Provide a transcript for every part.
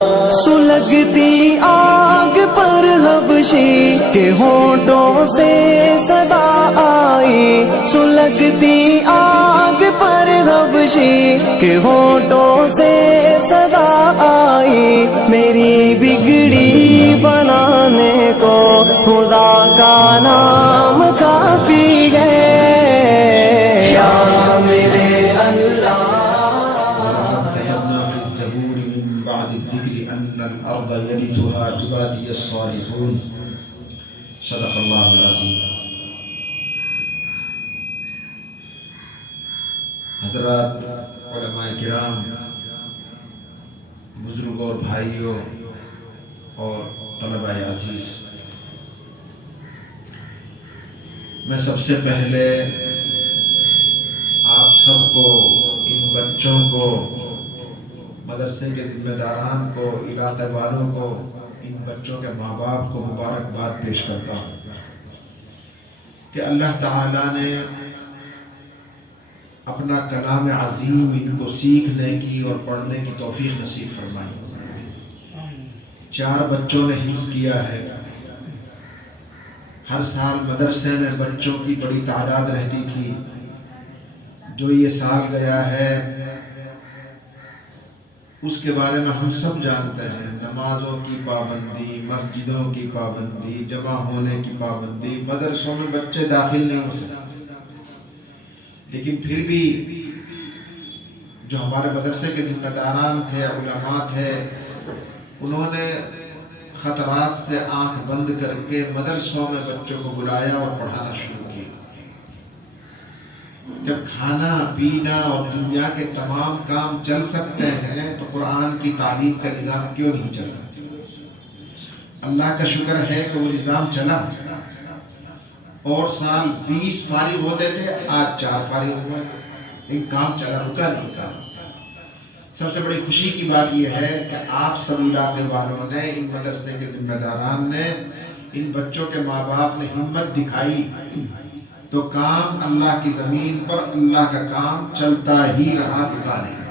سلگتی آگ پر حبشی کے ہونٹوں سے صدا آئی، سلگتی آگ پر حبشی کے ہونٹوں سے صدا آئی، میری بگڑی بنانے کو خدا کا نام کافی ہے، یا میرے اللہ۔ الأرض يرثها عبادي الصالحون صدق اللہ العظیم۔ حضرات، علماء کرام، بزرگوں اور بھائیوں اور طلباء عزیز، میں سب سے پہلے آپ سب کو، ان بچوں کو، مدرسے کے ذمہ داران کو، علاقے والوں کو، ان بچوں کے ماں باپ کو مبارکباد پیش کرتا ہوں کہ اللہ تعالیٰ نے اپنا کلام عظیم ان کو سیکھنے کی اور پڑھنے کی توفیق نصیب فرمائی۔ 4 بچوں نے حفظ کیا ہے۔ ہر سال مدرسے میں بچوں کی بڑی تعداد رہتی تھی، جو یہ سال گیا ہے اس کے بارے میں ہم سب جانتے ہیں۔ نمازوں کی پابندی، مسجدوں کی پابندی، جمع ہونے کی پابندی، مدرسوں میں بچے داخل نہیں ہو سکتے، لیکن پھر بھی جو ہمارے مدرسے کے ذمہ داران تھے، علماء تھے، انہوں نے خطرات سے آنکھ بند کر کے مدرسوں میں بچوں کو بلایا اور پڑھانا شروع کیا۔ جب کھانا پینا اور دنیا کے تمام کام چل سکتے ہیں تو قرآن کی تعلیم کا نظام کیوں نہیں چل سکتا؟ اللہ کا شکر ہے کہ وہ نظام چلا، اور سال 20 فارغ ہوتے تھے، آج 4 فارغ ہوئے، ان کام چلا، رکا نہیں تھا۔ سب سے بڑی خوشی کی بات یہ ہے کہ آپ سب علاقے والوں نے، ان مدرسے کے ذمہ داران نے، ان بچوں کے ماں باپ نے ہمت دکھائی تو کام اللہ کی زمین پر، اللہ کا کام چلتا ہی رہا، رکا نہیں۔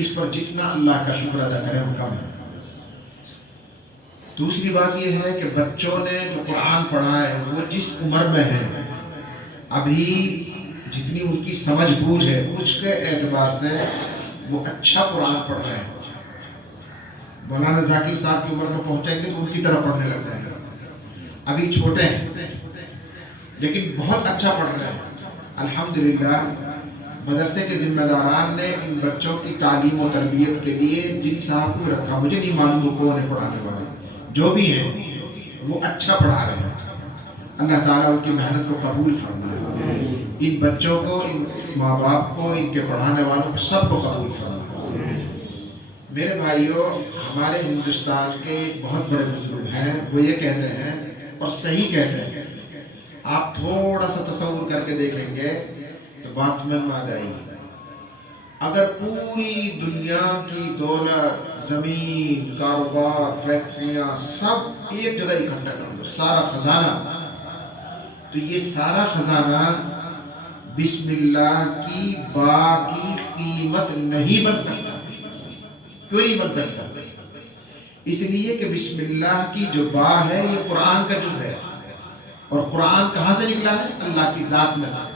اس پر جتنا اللہ کا شکر ادا کریں وہ کم ہے۔ دوسری بات یہ ہے کہ بچوں نے جو قرآن پڑھا ہے وہ جس عمر میں ہے، ابھی جتنی ان کی سمجھ بوجھ ہے اس کے اعتبار سے وہ اچھا قرآن پڑھ رہے ہیں۔ مولانا ذاکر صاحب کی عمر میں پہنچیں گے تو ان کی طرح پڑھنے لگ جائیں گے۔ ابھی چھوٹے ہیں لیکن بہت اچھا پڑھ رہے ہیں۔ الحمدللہ مدرسے کے ذمہ داران نے ان بچوں کی تعلیم و تربیت کے لیے جن صاحب کو رکھا، مجھے نہیں معلوم وہ کون ہے پڑھانے والے، جو بھی ہیں وہ اچھا پڑھا رہے ہیں۔ اللہ تعالیٰ ان کی محنت کو قبول فرمائے، ان بچوں کو، ان ماں باپ کو، ان کے پڑھانے والوں کو، سب کو قبول فرمائے۔ میرے بھائیوں، ہمارے ہندوستان کے ایک بہت بڑے بزرگ ہیں، وہ یہ کہتے ہیں اور صحیح کہتے ہیں، آپ تھوڑا سا تصور کر کے دیکھیں گے تو بات سمجھ میں آ جائے گی۔ اگر پوری دنیا کی دولت، زمین، کاروبار، فیکٹریاں سب ایک جگہ اکٹھا کر دو، سارا خزانہ، تو یہ سارا خزانہ بسم اللہ کی با کی قیمت نہیں بن سکتا۔ کیوں نہیں بن سکتا؟ اس لیے کہ بسم اللہ کی جو با ہے یہ قرآن کا جز ہے، اور قرآن کہاں سے نکلا ہے؟ اللہ کی ذات میں سے۔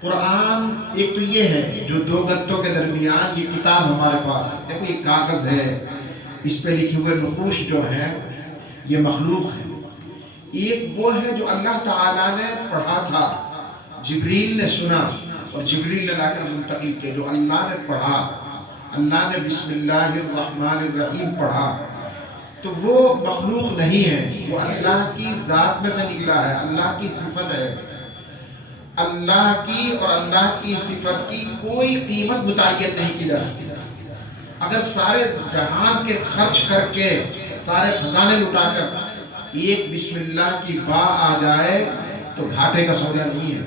قرآن ایک تو یہ ہے جو 2 گتوں کے درمیان یہ کتاب ہمارے پاس ہے، دیکھو یہ کاغذ ہے، اس پہ لکھے ہوئے نقوش جو ہیں یہ مخلوق ہے۔ ایک وہ ہے جو اللہ تعالیٰ نے پڑھا تھا، جبریل نے سنا اور جبریل نے لا کر منتقل کیا، جو اللہ نے پڑھا، اللہ نے بسم اللہ الرحمن الرحیم پڑھا، تو وہ مخلوق نہیں ہے، وہ اللہ کی ذات میں سے نکلا ہے، اللہ کی صفت ہے۔ اللہ کی اور اللہ کی صفت کی کوئی قیمت متعین نہیں کی جا سکتی۔ اگر سارے جہان کے خرچ کر کے، سارے خزانے لٹا کر ایک بسم اللہ کی با آ جائے تو گھاٹے کا سودا نہیں ہے۔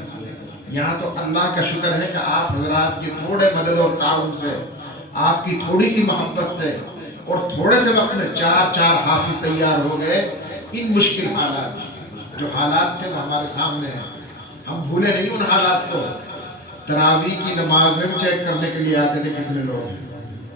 یہاں تو اللہ کا شکر ہے کہ آپ حضرات کی تھوڑے مدد اور تعاون سے، آپ کی تھوڑی سی محبت سے اور تھوڑے سے وقت میں 4 حافظ تیار ہو گئے۔ ان مشکل حالات، جو حالات تھے وہ ہمارے سامنے ہیں، ہم بھولے نہیں ان حالات کو۔ تراویح کی نماز میں بھی چیک کرنے کے لیے آتے تھے کتنے لوگ ہیں،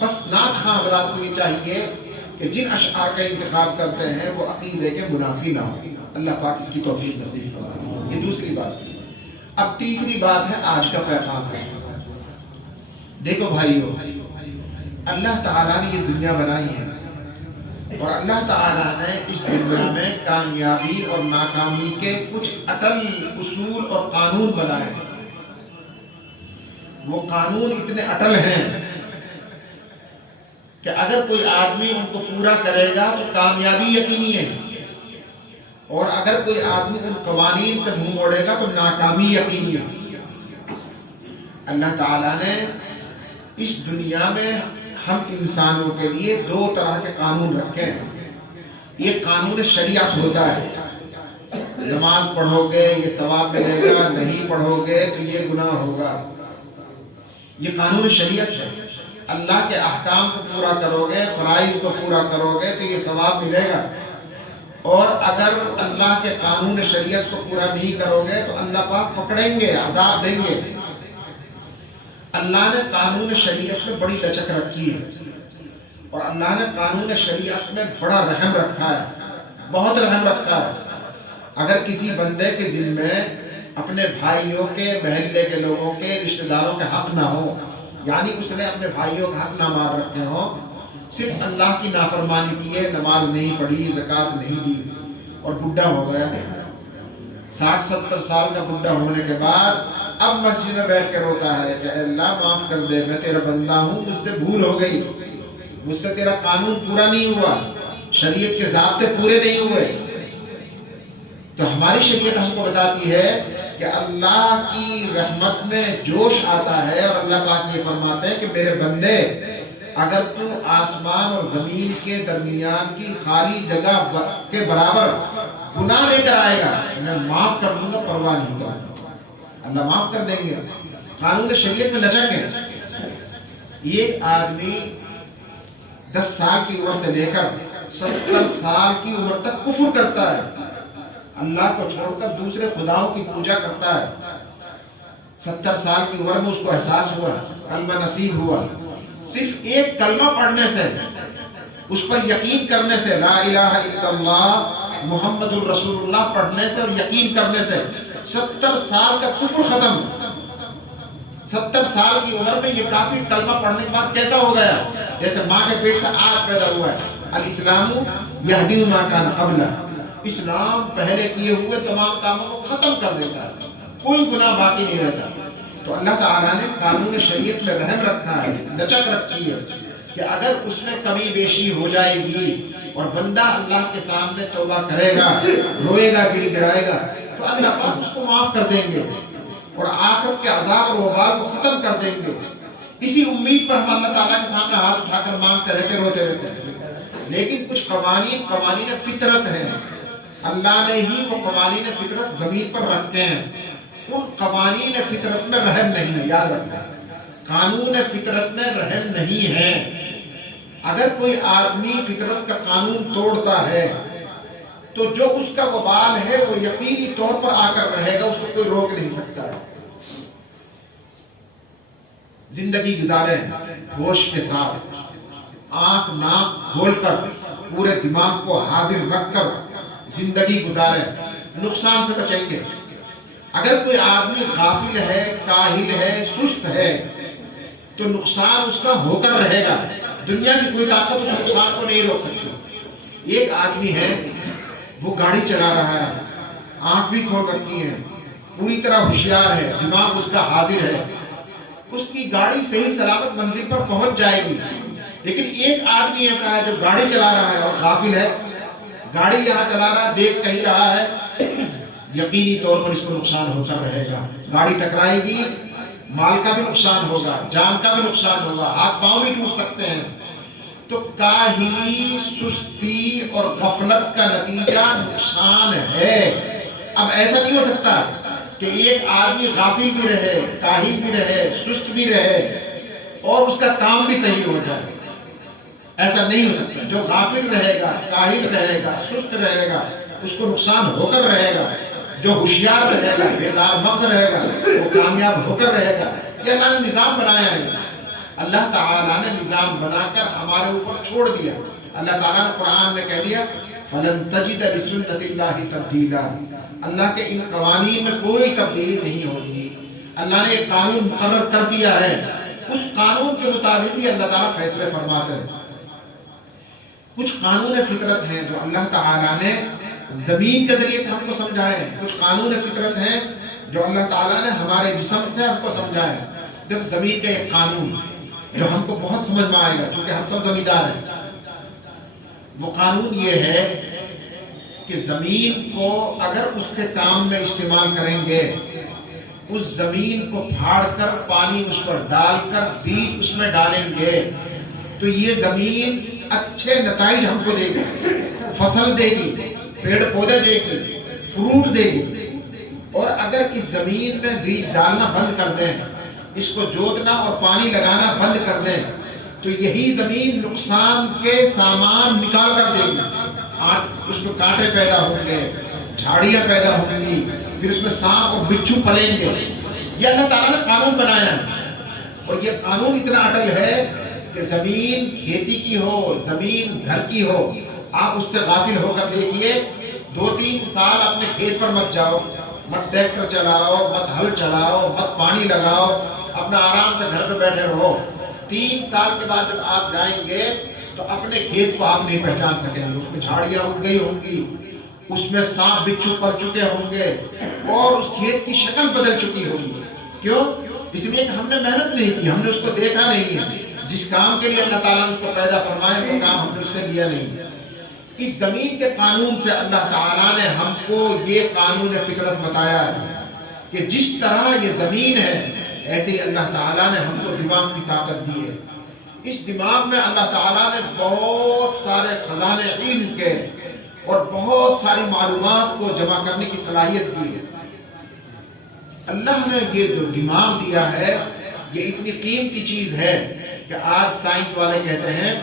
بس نعت خواں حضرات کو یہ چاہیے کہ جن اشعار کا انتخاب کرتے ہیں وہ عقیدے کے منافی نہ ہو. اللہ پاک اس کی توفیق نصیب فرمائے. یہ دوسری بات. اب تیسری بات ہے آج کا پیغام ہے. دیکھو بھائیو، اللہ تعالیٰ نے یہ دنیا بنائی ہے اور اللہ تعالیٰ نے اس دنیا میں کامیابی اور ناکامی کے کچھ اٹل اصول اور قانون بنائے ہیں. وہ قانون اتنے اٹل ہیں کہ اگر کوئی آدمی ان کو پورا کرے گا تو کامیابی یقینی ہے، اور اگر کوئی آدمی ان قوانین سے منہ موڑے گا تو ناکامی یقینی ہے. اللہ تعالیٰ نے اس دنیا میں ہم انسانوں کے لیے دو طرح کے قانون رکھے ہیں. یہ قانون شریعت ہوتا ہے، نماز پڑھو گے یہ ثواب ملے گا، نہیں پڑھو گے تو یہ گناہ ہوگا. یہ قانون شریعت ہے. اللہ کے احکام کو پورا کرو گے، فرائض کو پورا کرو گے تو یہ ثواب ملے گا، اور اگر اللہ کے قانون شریعت کو پورا نہیں کرو گے تو اللہ پاک پکڑیں گے، عذاب دیں گے. اللہ نے قانون شریعت میں بڑی لچک رکھی ہے، اور اللہ نے قانون شریعت میں بڑا رحم رکھا ہے، بہت رحم رکھا ہے. اگر کسی بندے کے ذمے اپنے بھائیوں کے، محلے کے لوگوں کے، رشتہ داروں کے حق نہ ہو، یعنی اس نے اپنے بھائیوں کا حق نہ مار رکھے ہوں، صرف اللہ کی نافرمانی کی ہے، نماز نہیں پڑھی، زکوٰۃ نہیں دی، اور بڈھا ہو گیا، 60-70 سال کا بڈھا ہونے کے بعد اب مسجد میں بیٹھ کے روتا ہے کہ اللہ معاف کر دے، میں تیرا بندہ ہوں، مجھ سے بھول ہو گئی، مجھ سے تیرا قانون پورا نہیں ہوا، شریعت کے ضابطے پورے نہیں ہوئے. تو ہماری شریعت ہم کو بتاتی ہے کہ اللہ کی رحمت میں جوش آتا ہے، اور اللہ پاک یہ فرماتے ہیں کہ میرے بندے اگر تو آسمان اور زمین کے درمیان کی خالی جگہ کے برابر گناہ لے کر آئے گا میں معاف کر دوں گا، پرواہ نہیں کروں گا. اللہ معاف کر دیں گے. قانون شریعت میں لچک ہے. یہ آدمی 10 سال کی عمر سے لے کر 70 سال کی عمر تک کفر کرتا ہے، اللہ کو چھوڑ کر دوسرے خداؤں کی پوجا کرتا ہے. 70 سال کی عمر میں اس کو احساس ہوا، کلمہ نصیب ہوا. صرف ایک کلمہ پڑھنے سے، اس پر یقین کرنے سے، لا الہ الا اللہ محمد الرسول اللہ پڑھنے سے اور یقین کرنے سے 70 سال کا کفر ختم. 70 سال کی عمر میں یہ کافی کلمہ پڑھنے کے بعد کیسا ہو گیا؟ جیسے ماں کے پیٹ سے آج پیدا ہوا ہے. الاسلام یہدی ما کان قبلہ، اسلام پہلے کیے ہوئے تمام کاموں کو ختم کر دیتا ہے، کوئی گناہ باقی نہیں رہتا. تو اللہ تعالیٰ نے قانون شریعت میں رحم رکھا ہے، لچک رکھی ہے کہ اگر اس میں کمی بیشی ہو جائے گی اور بندہ اللہ کے سامنے توبہ کرے گا، روئے گا، گڑ گڑائے گا، تو اللہ پاک اس کو معاف کر دیں گے اور آخرت کے عذاب اور وبال کو ختم کر دیں گے. اسی امید پر ہم اللہ تعالیٰ کے سامنے ہاتھ اٹھا کر مانگتے رہتے، روتے رہتے ہیں. لیکن کچھ قوانین فطرت ہیں، اللہ نے ہی وہ قوانین فطرت زمین پر رکھے ہیں. ان قوانین فطرت میں رحم نہیں ہے، یاد رکھنا، قانون فطرت میں رحم نہیں ہے. اگر کوئی آدمی فطرت کا قانون توڑتا ہے تو جو اس کا وبال ہے وہ یقینی طور پر آ کر رہے گا، اس کو کوئی روک نہیں سکتا ہے. زندگی گزارے ہوش کے ساتھ، آنکھ ناک کھول کر، پورے دماغ کو حاضر رکھ کر زندگی گزارے، نقصان سے بچیں گے. اگر کوئی آدمی غافل ہے، کاہل ہے، سست ہے تو نقصان اس کا ہو کر رہے گا. دنیا کی کوئی طاقت اس نقصان کو نہیں روک سکتی. ایک آدمی ہے، وہ گاڑی چلا رہا ہے، آنکھ بھی کھول رکھی ہے، پوری طرح ہوشیار ہے، دماغ اس کا حاضر ہے، اس کی گاڑی صحیح سلامت منزل پر پہنچ جائے گی. لیکن ایک آدمی ایسا ہے جو گاڑی چلا رہا ہے اور غافل ہے، گاڑی یہاں چلا رہا ہے، دیکھ کہیں رہا ہے، یقینی طور پر اس کو نقصان ہو کر رہے گا. گاڑی ٹکرائے گی، مال کا بھی نقصان ہوگا، جان کا بھی نقصان ہوگا، ہاتھ پاؤں بھی ٹوٹ سکتے ہیں. تو کاہلی، سستی اور غفلت کا نتیجہ نقصان ہے. اب ایسا نہیں ہو سکتا کہ ایک آدمی غافل بھی رہے، کاہل بھی رہے، سست بھی رہے اور اس کا کام بھی صحیح ہو جائے. ایسا نہیں ہو سکتا. جو غافل رہے گا، کاہل رہے گا، سست رہے گا، اس کو نقصان ہو کر رہے گا. جو ہوشیار رہے گا، بیدار مغز رہے گا، وہ کامیاب ہو کر رہے گا. یہ اللہ نے نظام بنایا ہے. اللہ تعالیٰ نے نظام بنا کر ہمارے اوپر چھوڑ دیا. اللہ تعالیٰ نے قرآن میں کہہ دیا فَلَن تَجِدَ بِسُنَّتِ اللَّهِ تَبْدِيلًا. اللہ کے ان قوانین میں کوئی تبدیلی نہیں ہوگی. اللہ نے ایک قانون مقرر کر دیا ہے، اس قانون کے مطابق ہی اللہ تعالیٰ فیصلے فرماتے ہیں. کچھ قانون فطرت ہیں جو اللہ تعالیٰ نے زمین کے ذریعے سے ہم کو سمجھائے ہیں. کچھ قانون فطرت ہیں جو اللہ تعالیٰ نے ہمارے جسم سے ہم کو سمجھائے ہیں. جب زمین کا ایک قانون جو ہم کو بہت سمجھ میں آئے گا کیونکہ ہم سب زمیندار ہیں، وہ قانون یہ ہے کہ زمین کو اگر اس کے کام میں استعمال کریں گے، اس زمین کو پھاڑ کر پانی اس پر ڈال کر بیج اس میں ڈالیں گے تو یہ زمین اچھے نتائج ہم کو دے گی، فصل دے گی، پیڑ پودے دے گی، فروٹ دے گی. اور اگر اس زمین میں بیج ڈالنا بند کر دیں، اس کو جوتنا اور پانی لگانا بند کر دیں تو یہی زمین نقصان کے سامان نکال کر دے گی. اس میں کانٹے پیدا ہوں گے، جھاڑیاں پیدا ہوں گی، پھر اس میں سانپ اور بچھو پلیں گے. یہ اللہ تعالیٰ نے قانون بنایا ہے. اور یہ قانون اتنا اٹل ہے کہ زمین کھیتی کی ہو، زمین گھر کی ہو، آپ اس سے غافل ہو کر دیکھیے 2-3 سال اپنے کھیت پر مت جاؤ، مت ٹریکٹر چلاؤ، مت ہل چلاؤ، مت پانی لگاؤ، اپنا آرام سے گھر پہ بیٹھے رہو. 3 سال کے بعد جب آپ جائیں گے تو اپنے کھیت کو آپ نہیں پہچان سکیں گے. اس میں جھاڑیاں اگ گئی ہوں گی، اس میں سانپ بچھو پل چکے ہوں گے اور اس کھیت کی شکل بدل چکی ہوگی. کیوں؟ اس لیے کہ ہم نے محنت نہیں کی، ہم نے اس کو دیکھا نہیں ہے. جس کام کے لیے اللہ تعالیٰ نے اس کو پیدا فرمایا وہ کام ہم نے اس سے لیا نہیں. اس زمین کے قانون سے اللہ تعالیٰ نے ہم کو یہ قانون فطرت بتایا ہے کہ جس طرح یہ زمین ہے ایسے ہی اللہ تعالیٰ نے ہم کو دماغ کی طاقت دی ہے. اس دماغ میں اللہ تعالیٰ نے بہت سارے خزانے علم کے اور بہت ساری معلومات کو جمع کرنے کی صلاحیت دی ہے. اللہ نے یہ جو دماغ دیا ہے یہ اتنی قیمتی چیز ہے کہ آج سائنس والے کہتے ہیں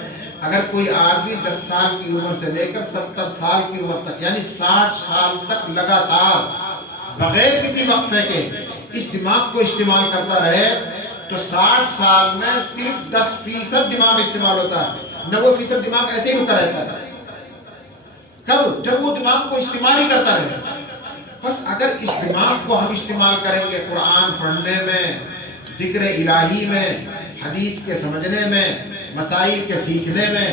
اگر کوئی آدمی 10 سال کی عمر سے لے کر 70 سال کی عمر تک یعنی 60 سال تک لگاتار بغیر کسی وقفے کے اس دماغ کو استعمال کرتا رہے تو 60 سال میں صرف 10% دماغ استعمال ہوتا ہے. 90% دماغ ایسے ہی رکا رہتا ہے. کب؟ جب وہ دماغ کو استعمال ہی کرتا رہے. بس اگر اس دماغ کو ہم استعمال کریں گے قرآن پڑھنے میں، ذکر الہی میں، حدیث کے سمجھنے میں، مسائل کے سیکھنے میں،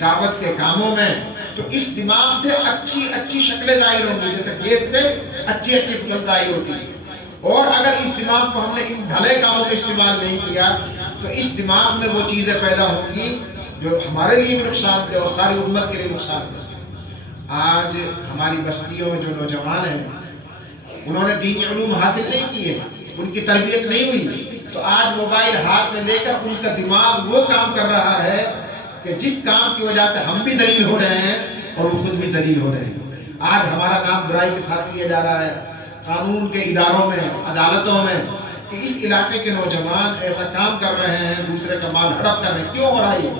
دعوت کے کاموں میں، تو اس دماغ سے اچھی شکلیں ظاہر ہوں گی جیسے کھیت سے اچھی فصل ظاہر ہوتی ہے. اور اگر اس دماغ کو ہم نے ان بھلے کاموں میں استعمال نہیں کیا تو اس دماغ میں وہ چیزیں پیدا ہوں گی جو ہمارے لیے بھی نقصان دہ اور ساری امت کے لیے نقصان دہ. آج ہماری بستیوں میں جو نوجوان ہیں انہوں نے دینی علوم حاصل نہیں کیے، ان کی تربیت نہیں ہوئی، تو آج موبائل ہاتھ میں لے کر ان کا دماغ وہ کام کر رہا ہے کہ جس کام کی وجہ سے ہم بھی ذلیل ہو رہے ہیں اور وہ خود بھی ذلیل ہو رہے ہیں. آج ہمارا کام برائی کے ساتھ کیا جا رہا ہے قانون کے اداروں میں، عدالتوں میں، کہ اس علاقے کے نوجوان ایسا کام کر رہے ہیں، دوسرے کا مال ہڑپ کر رہے ہیں. کیوں ہو رہا ہے؟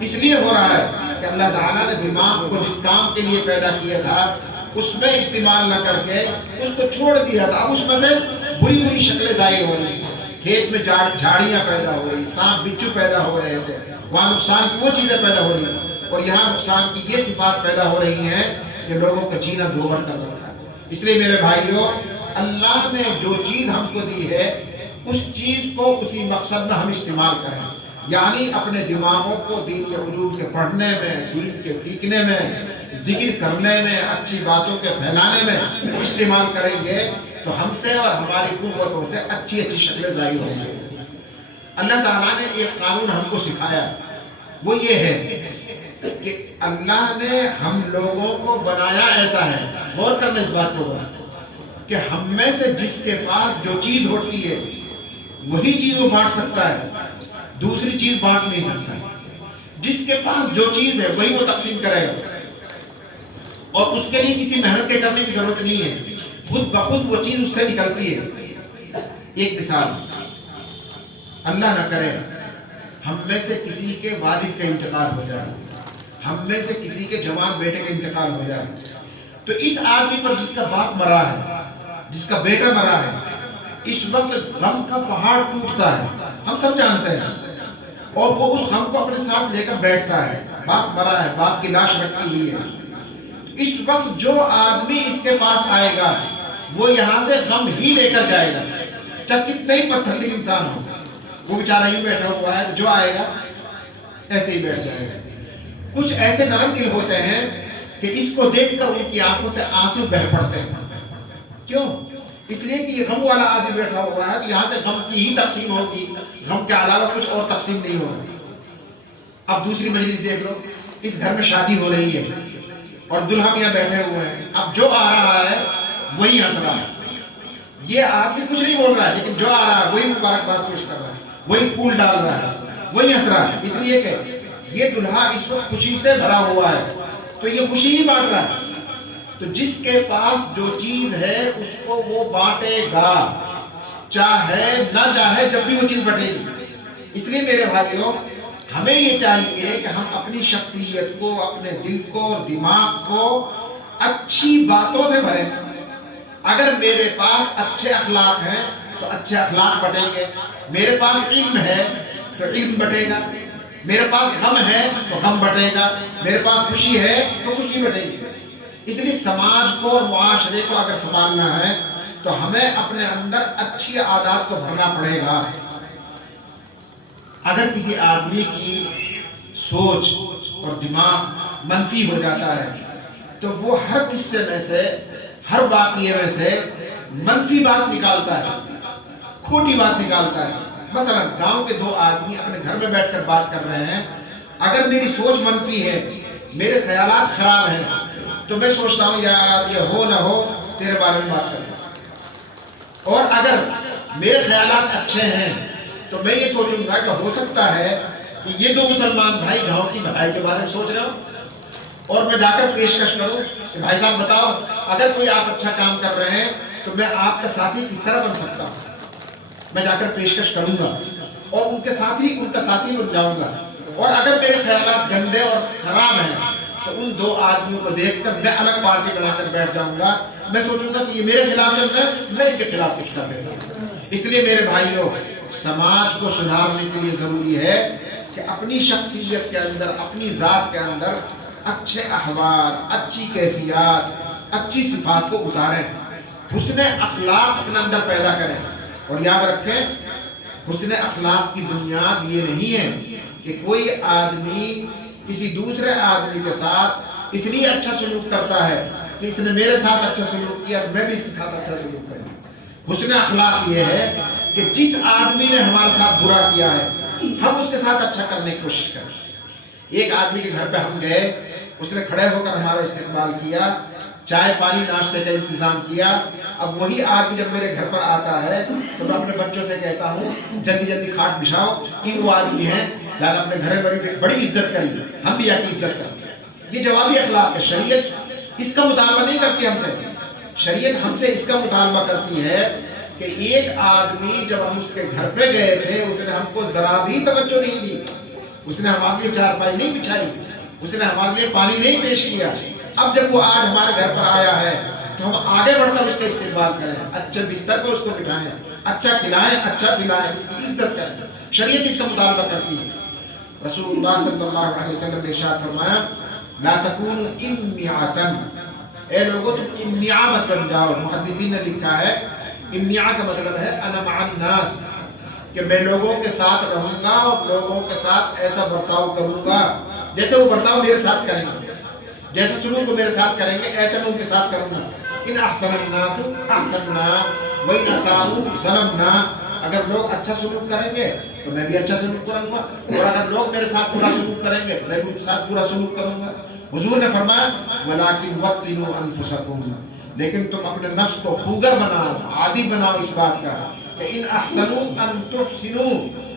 اس لیے ہو رہا ہے کہ اللہ تعالیٰ نے دماغ کو جس کام کے لیے پیدا کیا تھا اس میں استعمال نہ کر کے اس کو چھوڑ دیا تھا. اب اس میں سے بری شکلیں ظاہر ہو رہی ہیں. کھیت میں جھاڑیاں پیدا ہو رہی، سانپ بچھو پیدا ہو رہے تھے، وہاں نقصان کی وہ چیزیں پیدا ہو رہی ہیں اور یہاں نقصان کی یہ صفات پیدا ہو رہی ہیں کہ لوگوں کا جینا دوبھر کر رکھا ہے. اس لیے میرے بھائیوں، اللہ نے جو چیز ہم کو دی ہے اس چیز کو اسی مقصد میں ہم استعمال کریں، یعنی اپنے دماغوں کو دین کے علوم کے پڑھنے میں، دین کے سیکھنے میں، ذکر کرنے میں، اچھی باتوں کے پھیلانے میں استعمال کریں گے تو ہم سے اور ہماری قوتوں سے اچھی شکلیں ظاہر ہوں گی. اللہ تعالیٰ نے ایک قانون ہم کو سکھایا، وہ یہ ہے کہ اللہ نے ہم لوگوں کو بنایا ایسا ہے، غور کرنا اس بات کو، کہ ہم میں سے جس کے پاس جو چیز ہوتی ہے وہی چیز وہ بانٹ سکتا ہے، دوسری چیز بانٹ نہیں سکتا. جس کے پاس جو چیز ہے وہی وہ تقسیم کرے گا اور اس کے لیے کسی محنت کے کرنے کی ضرورت نہیں ہے، خود بخود وہ چیز اس سے نکلتی ہے. ایک مثال، اللہ نہ کرے ہم میں سے کسی کے والد کا انتقال ہو جائے، ہم میں سے کسی کے جوان بیٹے کا انتقال ہو جائے تو اس آدمی پر جس کا باپ مرا ہے، جس کا بیٹا مرا ہے، اس وقت غم کا پہاڑ ٹوٹتا ہے. ہم سب جانتے ہیں اور وہ اس غم کو اپنے ساتھ لے کر بیٹھتا ہے. باپ مرا ہے, باپ کی لاش رکھی ہوئی ہے. اس وقت جو آدمی اس کے پاس آئے گا وہ یہاں سے غم ہی لے کر جائے گا, چاہے کتنا ہی پتھر دل انسان ہو. وہ بیچارہ یوں بیٹھا ہوا ہے, جو آئے گا ایسے ہی بیٹھ جائے گا. کچھ ایسے نرم دل ہوتے ہیں کہ اس کو دیکھ کر ان کی آنکھوں سے آنسو بہہ پڑتے ہیں. کیوں؟ اس لیے کہ یہ غم والا آدمی بیٹھا ہوا ہے, تو یہاں سے غم کی ہی تقسیم ہوگی, غم کے علاوہ کچھ اور تقسیم نہیں ہوگی. اب دوسری مجلس دیکھ لو, اس گھر میں شادی ہو رہی ہے اور دلہا میاں بیٹھے ہوئے ہیں. اب جو آ رہا ہے وہی ہنس رہا ہے. یہ آدمی کچھ نہیں بول رہا ہے, لیکن جو آ رہا ہے وہی مبارکباد پیش کر رہا ہے, وہی پھول ڈال رہا ہے, وہی ہنس رہا ہے. اس لیے کہ یہ دلہا اس وقت خوشی سے بھرا ہوا ہے, تو یہ خوشی ہی بانٹ رہا ہے. تو جس کے پاس جو چیز ہے اس کو وہ بانٹے گا, چاہے نہ چاہے, جب بھی وہ چیز بٹے گی. اس لیے میرے بھائیوں, ہمیں یہ چاہیے کہ ہم اپنی شخصیت کو, اپنے دل کو اور دماغ کو اچھی باتوں سے بھریں. اگر میرے پاس اچھے اخلاق ہیں تو اچھے اخلاق بٹیں گے, میرے پاس علم ہے تو علم بٹے گا, میرے پاس غم ہے تو غم بٹے گا, میرے پاس خوشی ہے تو خوشی بٹے گی. اس لیے سماج کو اور معاشرے کو اگر سنبھالنا ہے تو ہمیں اپنے اندر اچھی عادات کو بھرنا پڑے گا. اگر کسی آدمی کی سوچ اور دماغ منفی ہو جاتا ہے تو وہ ہر قصے میں سے, ہر واقعے میں سے منفی بات نکالتا ہے, کھوٹی بات نکالتا ہے. مثلا گاؤں کے دو آدمی اپنے گھر میں بیٹھ کر بات کر رہے ہیں, اگر میری سوچ منفی ہے, میرے خیالات خراب ہیں, تو میں سوچتا ہوں یار یہ ہو نہ ہو تیرے بارے میں بات کرتا ہوں. اور اگر میرے خیالات اچھے ہیں تو میں یہ سوچوں گا کہ ہو سکتا ہے کہ یہ دو مسلمان بھائی گاؤں کی بھلائی کے بارے میں سوچ رہے ہوں, اور میں جا کر پیشکش کروں کہ بھائی صاحب بتاؤ, اگر کوئی آپ اچھا کام کر رہے ہیں تو میں آپ کا ساتھی کس طرح بن سکتا ہوں. میں جا کر پیشکش کروں گا اور ان کا ساتھی بن جاؤں گا. اور اگر میرے خیالات گندے اور خراب ہیں تو ان دو آدمیوں کو دیکھ کر میں الگ پارٹی بنا کر بیٹھ جاؤں گا. میں سوچوں گا کہ یہ میرے خلاف چل رہا ہے, میں ان کے خلاف کچھ کر دیتا ہوں. اس لیے میرے بھائیوں, سماج کو سدھارنے کے لیے ضروری ہے کہ اپنی شخصیت کے اندر, اپنی ذات کے اندر اچھے احوال, اچھی کیفیات, اچھی صفات کو اتاریں, حسن اخلاق اپنے اندر پیدا کریں. اور یاد رکھیں, حسن اخلاق کی بنیاد یہ نہیں ہے کہ کوئی آدمی کسی دوسرے آدمی کے ساتھ اس لیے اچھا سلوک کرتا ہے کہ اس نے میرے ساتھ اچھا سلوک کیا, میں بھی اس کے ساتھ اچھا سلوک کروں. حسن اخلاق یہ ہے کہ جس آدمی نے ہمارے ساتھ برا کیا ہے ہم اس کے ساتھ اچھا کرنے کی کوشش کریں. ایک آدمی کے گھر پہ ہم گئے, اس نے کھڑے ہو کر ہمارا استقبال کیا, چائے پانی ناشتے کا انتظام کیا. اب وہی آدمی جب میرے گھر پر آتا ہے تو میں اپنے بچوں سے کہتا ہوں جلدی جلدی کھاٹ بچھاؤ, یہ وہ آدمی ہیں جانا اپنے گھر بڑی عزت کریے, ہم بھی آ کی عزت کریں. یہ جوابی اخلاق ہے. شریعت اس کا مطالبہ نہیں کرتی ہم سے, شریعت ہم سے اس کا مطالبہ کرتی ہے کہ ایک آدمی جب ہم اس کے گھر پہ گئے تھے اس نے ہم کو ذرا بھی توجہ نہیں دی, اس نے ہمارے لیے چارپائی نہیں بچھائی, اس نے ہمارے لیے پانی نہیں پیش کیا. اب جب وہ آج ہمارے گھر پر آیا ہے تو ہم آگے بڑھ کر اس کا استقبال کریں, اچھے بستر پر اس کو بٹھائیں, اچھا کھلائیں, اچھا پلائیں, اس کی عزت کریں. شریعت اس کا مطالبہ کرتی ہے. رسول اللہ صلی اللہ علیہ وسلم نے ارشاد فرمایا لا تکونوا امعاتا, اے لوگوں تم امعاء مت بن جاؤ. محدثین نے لکھا ہے امعاء کا مطلب ہے انا مع الناس, کہ میں لوگوں کے ساتھ رہوں گا اور لوگوں کے ساتھ ایسا برتاؤ کروں گا جیسے وہ برتاؤ میرے ساتھ کریں گے, جیسے سلوک وہ میرے ساتھ کریں گے ایسے میں ان کے ساتھ کروں گا. ان احسن الناس احسننا وان اساءوا ظلمنا, اگر لوگ اچھا سلوک کریں گے تو میں بھی اچھا سلوک کروں گا, اور اگر لوگ میرے ساتھ برا سلوک کریں گے تو میں بھی ان کے ساتھ برا سلوک کروں گا. حضور نے فرمایا ولکن وطنوا انفسکم, لیکن تم اپنے نفس کو خوگر بناؤ, عادی بناؤ اس بات کا کہ ان احسنوا ان تحسنوا,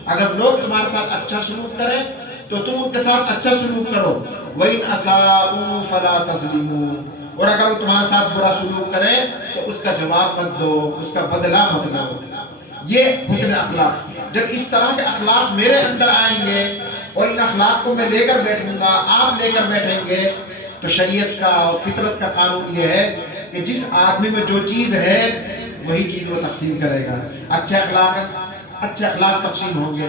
اگر لوگ تمہارے ساتھ اچھا سلوک کریں تو تم ان کے ساتھ اچھا سلوک کرو. وَإِنْ أَسَاءُوا فَلَا تَظْلِمُوا, اور اگر وہ تمہارے ساتھ برا سلوک کریں تو اس کا جواب مت دو, اس کا بدلہ مت لو. یہ حسن اخلاق. جب اس طرح کے اخلاق میرے اندر آئیں گے اور ان اخلاق کو میں لے کر بیٹھوں گا, آپ لے کر بیٹھیں گے, تو شریعت کا اور فطرت کا قانون یہ ہے کہ جس آدمی میں جو چیز ہے وہی چیز وہ تقسیم کرے گا. اچھے اخلاق تقسیم ہوں گے,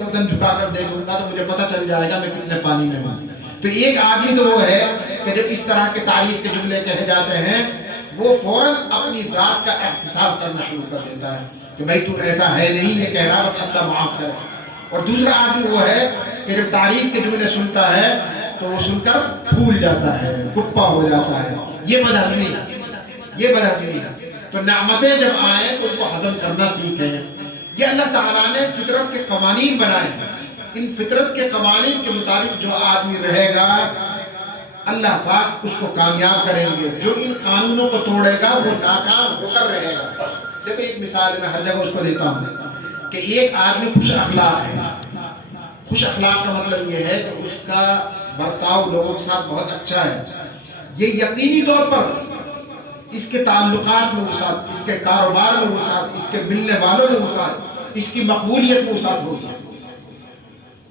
گردن جھکا کر دیکھوں گا تو مجھے پتہ چل جائے گا میں کتنے پانی میں ہوں۔ تو ایک آدمی تو وہ ہے کہ جب اس طرح کے تعریف کے جملے کہے جاتے ہیں وہ فوراً اپنی ذات کا احتساب کرنا شروع کر دیتا ہے کہ بھائی تو ایسا ہے نہیں، یہ کہہ رہا بس اللہ معاف کرے۔ اور دوسرا آدمی وہ ہے کہ جب تعریف کے جملے سنتا ہے تو وہ سن کر پھول جاتا ہے، کپا ہو جاتا ہے۔ یہ بدہضمی ہے۔ تو نعمتیں جب آئیں تو ان کو ہضم کرنا سیکھیں۔ یہ اللہ تعالیٰ نے فطرت کے قوانین بنائے ہیں، ان فطرت کے قوانین کے مطابق جو آدمی رہے گا اللہ پاک اس کو کامیاب کریں گے، جو ان قانونوں کو توڑے گا وہ ناکام ہو کر رہے گا۔ جب ایک مثال میں ہر جگہ اس کو دیتا ہوں کہ ایک آدمی خوش اخلاق ہے۔ خوش اخلاق کا مطلب یہ ہے کہ اس کا برتاؤ لوگوں کے ساتھ بہت اچھا ہے، یہ یقینی طور پر اس کے تعلقات میں وسعت، اس کے کاروبار میں وسعت، اس کے ملنے والوں میں وسعت، اس کی مقبولیت میں وسعت ہوگی۔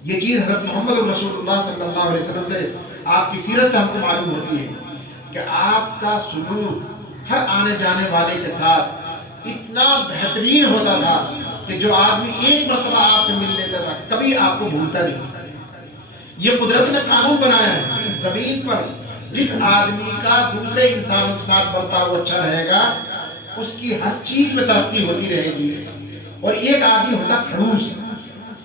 یہ چیز حضرت محمد رسول اللہ صلی اللہ علیہ وسلم سے آپ کی سیرت سے ہم کو معلوم ہوتی ہے کہ آپ کا سلوک ہر آنے جانے والے کے ساتھ اتنا بہترین ہوتا تھا کہ جو آدمی ایک مرتبہ آپ سے مل لیتا تھا کبھی آپ کو بھولتا نہیں۔ یہ قدرت نے قانون بنایا ہے کہ اس زمین پر جس آدمی کا دوسرے انسانوں کے ساتھ برتاؤ اچھا رہے گا اس کی ہر چیز میں ترقی ہوتی رہے گی۔ اور ایک آدمی ہوتا خڑوس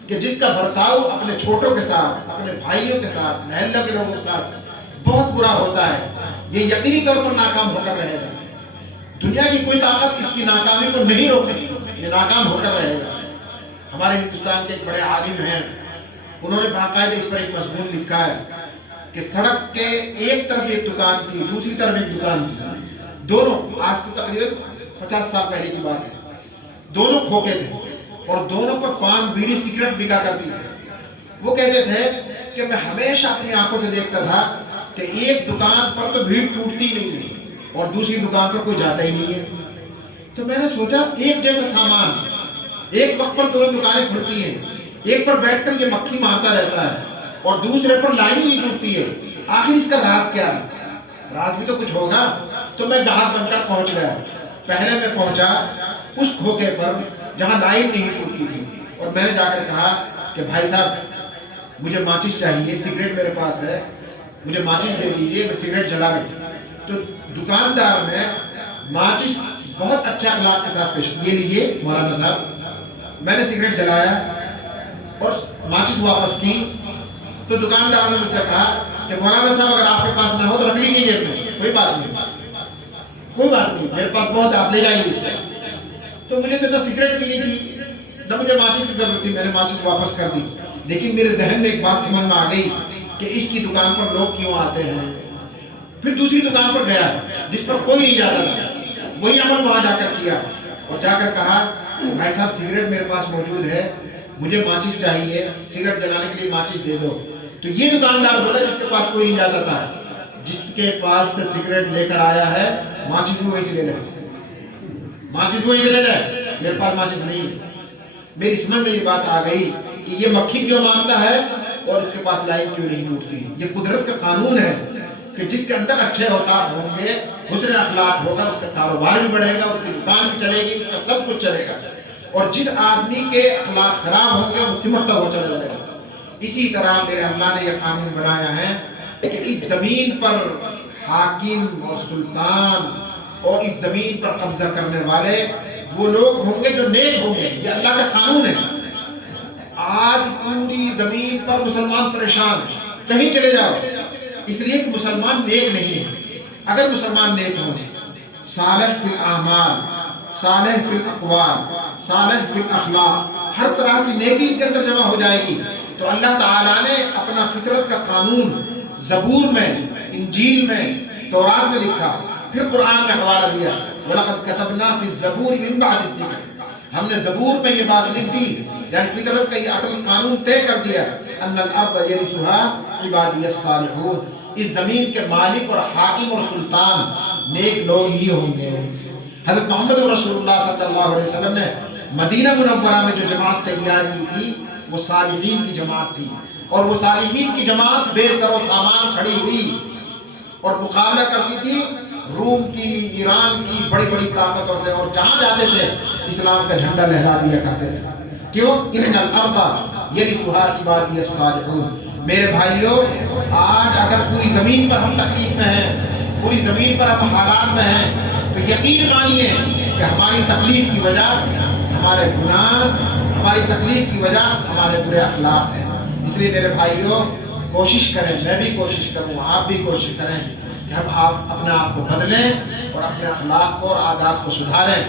کہ جس کا برتاؤ اپنے چھوٹوں کے ساتھ، اپنے بھائیوں کے ساتھ، محلہ کے لوگوں کے ساتھ بہت برا ہوتا ہے، یہ یقینی طور پر ناکام ہو کر رہے گا۔ دنیا کی کوئی طاقت اس کی ناکامی کو نہیں روک سکتی، یہ ناکام ہو کر رہے گا۔ ہمارے ہندوستان کے ایک بڑے عالم ہیں، انہوں نے باقاعدہ اس پر ایک مضمون لکھا ہے کہ سڑک کے ایک طرف ایک دکان تھی، دوسری طرف ایک دکان تھی، دونوں آج سے تقریباً 50 سال پہلے کی بات ہے، دونوں کھوکے تھے اور دونوں پر پان بیڑی سگریٹ بکا کرتی تھی۔ وہ کہتے تھے کہ میں ہمیشہ اپنی آنکھوں سے دیکھتا تھا کہ ایک دکان پر تو بھیڑ ٹوٹتی ہی نہیں ہے اور دوسری دکان پر کوئی جاتا ہی نہیں ہے۔ تو میں نے سوچا ایک جیسا سامان ایک وقت پر دونوں دکانیں کھلتی ہیں، ایک پر بیٹھ کر یہ مکھی مارتا رہتا ہے اور دوسرے پر لائن نہیں ٹوٹتی ہے، آخر اس کا راز کیا ہے؟ راز بھی تو کچھ ہوگا۔ تو میں گاہک بن کر پہنچ گیا، پہلے میں پہنچا اس کھوکے پر جہاں لائن نہیں ٹوٹتی تھی اور میں نے جا کر کہا کہ بھائی صاحب مجھے ماچس چاہیے، سگریٹ میرے پاس ہے، مجھے ماچس دے دیجیے، میں سگریٹ جلا لوں۔ تو دکاندار نے ماچس بہت اچھا اخلاق کے ساتھ پیش، یہ لیجیے مولانا صاحب۔ میں نے سگریٹ جلایا اور ماچس واپس کی تو دکاندار نے مجھ سے کہا کہ مولانا صاحب اگر آپ کے پاس نہ ہو تو رکھ لیجیے جیب میں، کوئی بات نہیں، میرے پاس بہت ہے، آپ لے جائیے اس کو۔ تو مجھے تو نہ سگریٹ ملی تھی نہ مجھے ماچس کی ضرورت تھی، میں نے ماچس واپس کر دی۔ لیکن میرے ذہن میں ایک بات سمجھ میں آ گئی کہ اس کی دکان پر لوگ کیوں آتے ہیں۔ پھر دوسری دکان پر گیا جس پر کوئی نہیں جاتا تھا، وہی عمل وہاں جا کر کیا اور جا کر کہا بھائی صاحب سگریٹ میرے پاس موجود ہے، مجھے ماچس چاہیے، سگریٹ جلانے کے لیے ماچس دے دو۔ تو یہ دکاندار بولا جس کے پاس کوئی نہیں جاتا تھا، جس کے پاس سے سگریٹ لے کر آیا ہے ماچس بھی وہی سے لے لے، میرے پاس ماچس نہیں۔ میری سمجھ میں یہ بات آ گئی کہ یہ مکھی کیوں مانتا ہے اور اس کے پاس لائن کیوں نہیں ٹوٹتی۔ یہ قدرت کا قانون ہے کہ جس کے اندر اچھے اوصاف ہوں گے، حسن اخلاق ہوگا، اس کا کاروبار بھی بڑھے گا، اس کی دکان بھی چلے گی، اس کا سب کچھ چلے گا۔ اور جس آدمی کے اخلاق خراب ہوں گے وہ سمٹتا ہوا چلا جائے گا۔ اسی طرح میرے اللہ نے یہ قانون بنایا ہے کہ اس زمین پر حاکم اور سلطان اور اس زمین پر قبضہ کرنے والے وہ لوگ ہوں گے جو نیک ہوں گے، یہ اللہ کا قانون ہے۔ آج پوری زمین پر مسلمان پریشان ہیں، کہیں چلے جاؤ، اس لیے کہ مسلمان نیک نہیں ہے۔ اگر مسلمان نیک ہوں، صالح فی الاعمال، صالح فی الاقوال، صالح فی الاخلاق، ہر طرح کی نیکی ان کے اندر جمع ہو جائے گی، تو اللہ تعالیٰ نے اپنا فطرت کا قانون زبور میں، انجیل میں، تورات میں لکھا، پھر قرآن میں حوالہ دیا، وَلَقَدْ كَتَبْنَا فِي الزَّبُورِ مِن بَعْدِ الذِّكْرِ، ہم نے زبور میں یہ بات لکھ دی، یعنی فطرت کا یہ اٹل قانون طے کر دیا، أَنَّ الْأَرْضَ يَرِثُهَا عِبَادِيَ الصَّالِحُونَ، اس زمین کے مالک اور حاکم اور سلطان نیک لوگ ہی ہوں گے۔ حضرت محمد رسول اللہ صلی اللہ علیہ وسلم نے مدینہ منورہ میں جو جماعت تیار کی تھی وہ صالحین کی جماعت تھی، اور وہ صالحین کی جماعت بے سر و سامان کھڑی ہوئی اور مقابلہ کرتی تھی روم کی، ایران کی بڑی بڑی طاقتوں سے، اور جہاں جاتے تھے اسلام کا جھنڈا لہرا دیا کرتے تھے۔ کیوں؟ ان الارض یرثھا عبادی الصالحون۔ میرے بھائیوں، آج اگر پوری زمین پر ہم تکلیف میں ہیں، پوری زمین پر ہم حالات میں ہیں، تو یقین مانیے کہ ہماری تکلیف کی وجہ ہمارے گناہ، ہماری تکلیف کی وجہ ہمارے برے اخلاق ہیں۔ اس لیے میرے بھائیوں، کوشش کریں، میں بھی کوشش کروں، آپ بھی کوشش کریں کہ ہم اپنے آپ کو بدلیں اور اپنے اخلاق کو اور عادات کو سدھاریں۔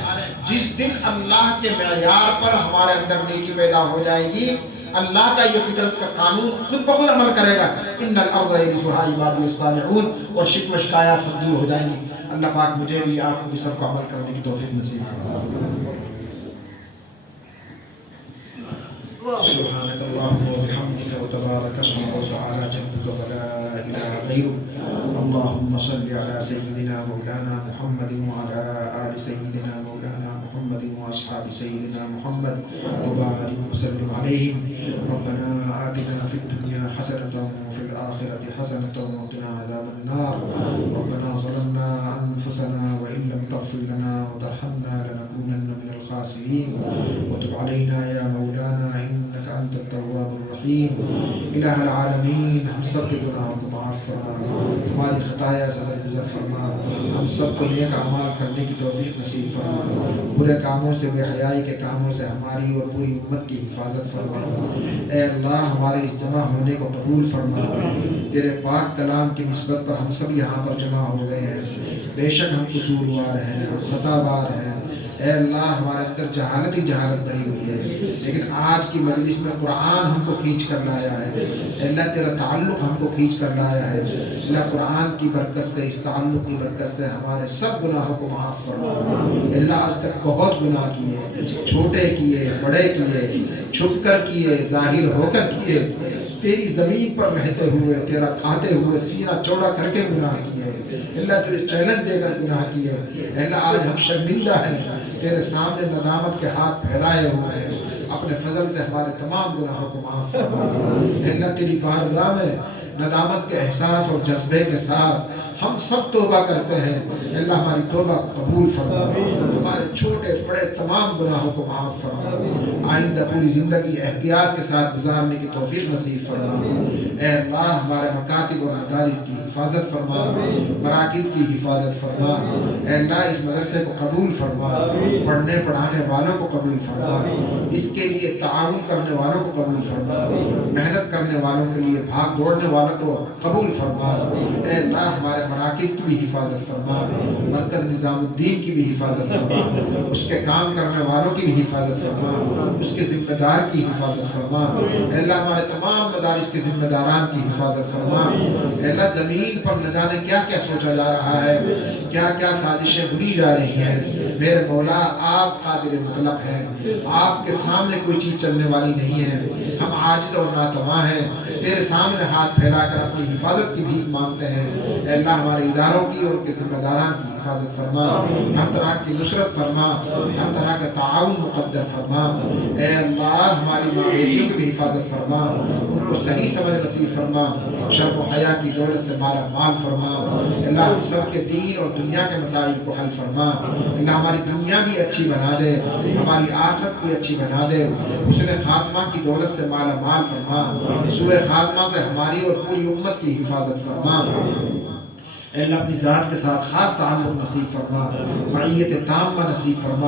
جس دن اللہ کے معیار پر ہمارے اندر نیکی پیدا ہو جائے گی، اللہ کا یہ فطرت کا قانون خود بخود عمل کرے گا۔ ان الارض یرثھا عبادی الصالحون، اور شکوہ و شکایات سب دور ہو جائیں گی۔ اللہ پاک مجھے بھی، آپ کو بھی، سب کو عمل کرنے کی توفیق نصیب فرمائے۔ سبحانك اللهم وبحمدك وتبارك اسمك وتعالى جدك ولا اله غيرك۔ اللهم صل على سيدنا مولانا محمد وعلى آل سيدنا مولانا محمد واصحاب سيدنا محمد وبارك وسلم عليهم۔ ربنا آتنا في الدنيا حسنة وفي الآخرة حسنة وقنا عذاب النار۔ ربنا ظلمنا أنفسنا وإن لم تغفر لنا وترحمنا لنكونن من الخاسرين، وتب علينا يا مولانا إنك أنت التواب الرحيم۔ الہ العالمین، ہم سب کے گناہوں کو معاف فرما، ہماری خطایا سے درگزر فرما، ہم سب کو نیک اعمال کرنے کی توفیق نصیب فرما، برے کاموں سے، بے حیائی کے کاموں سے ہماری اور پوری امت کی حفاظت فرما۔ اے اللہ، ہمارے اس جمع ہونے کو قبول فرما۔ تیرے پاک کلام کی نسبت پر ہم سب یہاں پر جمع ہو گئے ہیں، بے شک ہم قصوروار ہیں، ہم خطا بار ہیں۔ اے اللہ، ہمارے اندر جہالت ہی جہالت بھری ہوئی ہے، لیکن آج کی مجلس میں قرآن ہم کو کھینچ کر لایا ہے۔ اے اللہ، تیرا تعلق ہم کو کھینچ کر لایا ہے۔ اللہ، قرآن کی برکت سے، اس تعلق کی برکت سے ہمارے سب گناہوں کو معاف فرما۔ اے اللہ، آج تک بہت گناہ کیے، چھوٹے کیے، بڑے کیے، چھپ کر کیے، ظاہر ہو کر کیے، تیری زمین پر رہتے ہوئے، تیرا کھاتے ہوئے، سینہ چوڑا کر کے گناہ کیے۔ اللہ، تجھے چیلنج دے کر گناہ کیے۔ اللہ، آج ہم شرمندہ ہیں، تیرے سامنے ندامت کے ہاتھ پھیلائے ہوئے ہیں۔ اپنے فضل سے ہمارے تمام گناہوں کو معاف فرما۔ اللہ، تیری بارگاہ میں ندامت کے احساس اور جذبے کے ساتھ ہم سب توبہ کرتے ہیں۔ اللہ، ہماری توبہ قبول فرما، ہمارے چھوٹے بڑے تمام گناہوں کو معاف فرما۔ آئندہ پوری زندگی احتیاط کے ساتھ گزارنے کی توفیق نصیب فرما۔ اے اللہ، ہمارے مکاتب اور مدارس کی حفاظت فرما، مراکز کی حفاظت فرما۔ اے اللہ، اس مدرسے کو قبول فرما، پڑھنے پڑھانے والوں کو قبول فرما، اس کے لیے تعاون کرنے والوں کو قبول فرما، محنت کرنے والوں کے لیے بھاگ دوڑنے والوں کو قبول فرما۔ اے اللہ، ہمارے مراکز کی بھی حفاظت فرما، مرکز نظام الدین کی بھی حفاظت فرما، اس کے کام کرنے والوں کی بھی حفاظت فرما، اس کے ذمہ دار کی حفاظت فرما۔ اے اللہ، ہمارے تمام مدارس کے ذمہ داران کی حفاظت فرما۔ اے اللہ، زمین پر نہ جانے کیا کیا سوچا جا رہا ہے، کیا کیا سازشیں بنی جا رہی ہیں۔ میرے مولا، آپ قادر مطلق ہیں، آپ کے سامنے کوئی چیز چلنے والی نہیں ہے۔ ہم عاجز اور ناتواں ہیں، تیرے سامنے ہاتھ پھیلا کر اپنی حفاظت کی بھیک مانگتے ہیں۔ اے اللہ، ہمارے اداروں کی اور کے ذمہ داران کی حفاظت فرما، ہر طرح کی نصرت فرما، ہر طرح کا تعاون مقدر فرما۔ اے اللہ، ہماری ماں بیٹیوں کی بھی حفاظت فرما، ان کو صحیح سمجھ نصیب فرما، شرف و حیا کی دولت سے مالا مال فرما۔ اللہ، ہم سب کے دین اور دنیا کے مسائل کو حل فرما۔ اللہ، ہماری دنیا بھی اچھی بنا دے، ہماری آخرت بھی اچھی بنا دے، حسن خاتمہ کی دولت سے مالا مال فرما، سوء خاتمہ سے ہماری اور پوری امت کی حفاظت فرما۔ اے اللہ، اپنی ذات کے ساتھ خاص تعلق نصیب فرما، معیت تامہ نصیب فرما،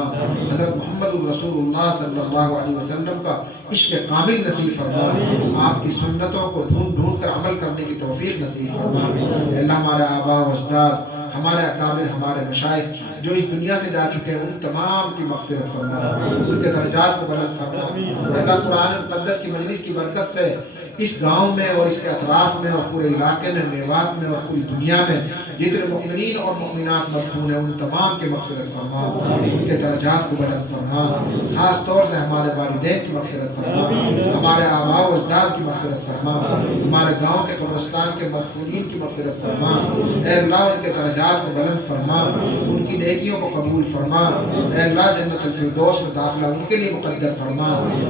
حضرت محمد الرسول اللہ صلی اللہ علیہ وسلم کا عشق کامل نصیب فرما، آپ کی سنتوں کو ڈھونڈ ڈھونڈ کر عمل کرنے کی توفیق نصیب فرما۔ اے اللہ، ہمارے آباء و اجداد، ہمارے اکابر، ہمارے مشائخ جو اس دنیا سے جا چکے ہیں، ان تمام کی مغفرت فرما، ان کے درجات کو بلند فرما۔ اللہ، قرآن مقدس کی مجلس کی برکت سے اس گاؤں میں اور اس کے اطراف میں اور پورے علاقے میں، میوات میں اور پوری دنیا میں جتنے مؤمنین اور مؤمنات مدفون ہیں، ان تمام کے مغفرت فرما، ان کے درجات کو بلند فرما۔ خاص طور سے ہمارے والدین کی مغفرت فرما، ہمارے آباء و اجداد کی مغفرت فرما، ہمارے گاؤں کے قبرستان کے مدفونین کی مغفرت فرما۔ اے اللہ، ان کے درجات کو بلند فرما، ان کی نیکیوں کو قبول فرما۔ اے اللہ، جنت الفردوس میں داخلہ ان کے لیے مقدر فرما۔